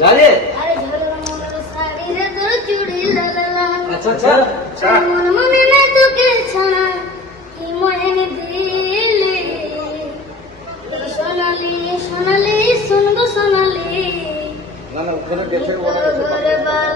গালে আরে ঝলমল শাড়ি রে তোর চুড়ি লালা আচ্ছা আচ্ছা। মন না তোকে ছাড়া কি মনে দিলি? সোনালি সোনালি শুনগো সোনালি। না না ওখানে দেখে ঘরে বালা